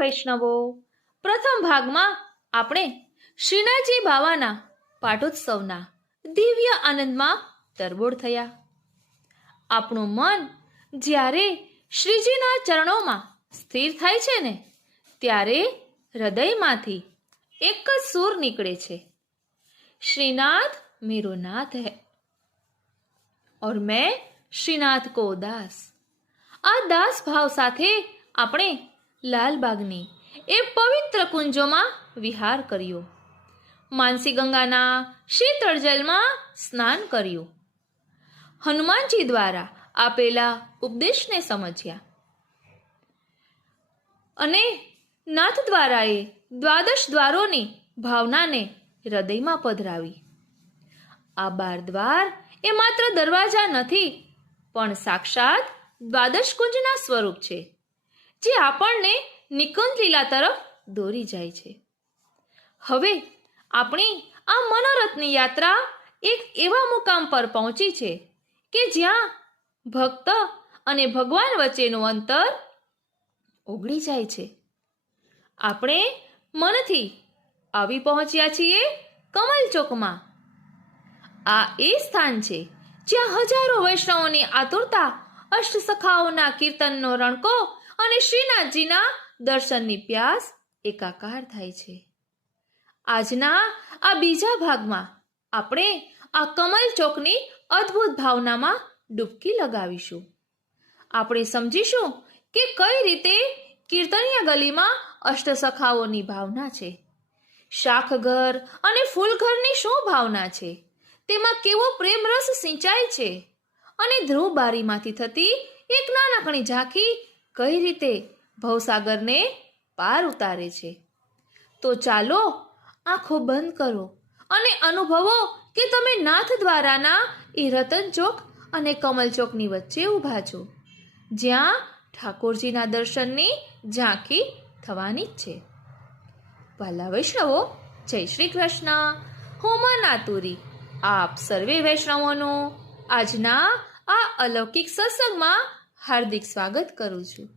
વૈષ્ણવો, પ્રથમ ભાગમાં આપણે શ્રીનાથજી બાવાના પાટોત્સવના દિવ્ય આનંદમાં તરબોળ થયા. આપણું મન જ્યારે શ્રીજીના ચરણોમાં સ્થિર થાય છે ને, ત્યારે હૃદયમાંથી એક જ સૂર નીકળે છે, શ્રીનાથ મેરો નાથ હૈ और मैं श्रीनाथ को दास. આ દાસ ભાવ સાથે આપણે લાલબાગની એ પવિત્ર કુંજોમાં વિહાર કર્યો, માનસી ગંગાના શીતળ જલમાં સ્નાન કર્યું, હનુમાનજી દ્વારા આપેલા ઉપદેશને સમજ્યા અને નાથ દ્વારાએ દ્વાદશ દ્વારોની ભાવનાને હૃદયમાં પધરાવી. આ 12 દ્વાર એ માત્ર દરવાજા નથી, પણ સાક્ષાત દ્વાદશ કુંજના સ્વરૂપ છે, જે આપણને નિકુંજ લીલા તરફ દોરી જાય છે. હવે આપણી આ મનોરથની યાત્રા એક એવા મુકામ પર પહોંચી છે કે જ્યાં ભક્ત અને ભગવાન વચ્ચેનું અંતર ઓગળી જાય છે. આપણે મનથી આવી પહોંચ્યા છીએ કમલ ચોકમાં. આ એ સ્થાન છે જ્યાં હજારો વૈષ્ણવોની આતુરતા, અષ્ટસખાઓના કીર્તનનો રણકો અને શ્રીનાથજીના દર્શનની પ્યાસ એકાકાર થાય છે. આજના આ બીજા ભાગમાં આપણે આ કમલ ચોકની અદ્ભુત ભાવનામાં ડૂબકી લગાવીશું. આપણે સમજીશું કે કઈ રીતે કીર્તનિયા ગલીમાં અષ્ટસખાઓની ભાવના છે, શાખઘર અને ફૂલઘરની શું ભાવના છે, તેમાં કેવો પ્રેમ રસ સિંચાય છે, અને ધ્રુવબારીમાંથી થતી એક નાનકડી ઝાંખી કઈ રીતે ભવસાગરને પાર ઉતારે છે. તો ચાલો આંખો બંધ કરો અને અનુભવો કે તમે નાથ દ્વારાના એ રતન ચોક અને કમલ ચોકની વચ્ચે ઊભા છો, જ્યાં ઠાકોરજીના દર્શનની ઝાંખી થવાની જ છે. વાલા વૈષ્ણવો, જય શ્રી કૃષ્ણ. હું મનાતુરી આપ સર્વે વૈષ્ણવોનું આજના આ અલૌકિક સત્સંગમાં હાર્દિક સ્વાગત કરું છું.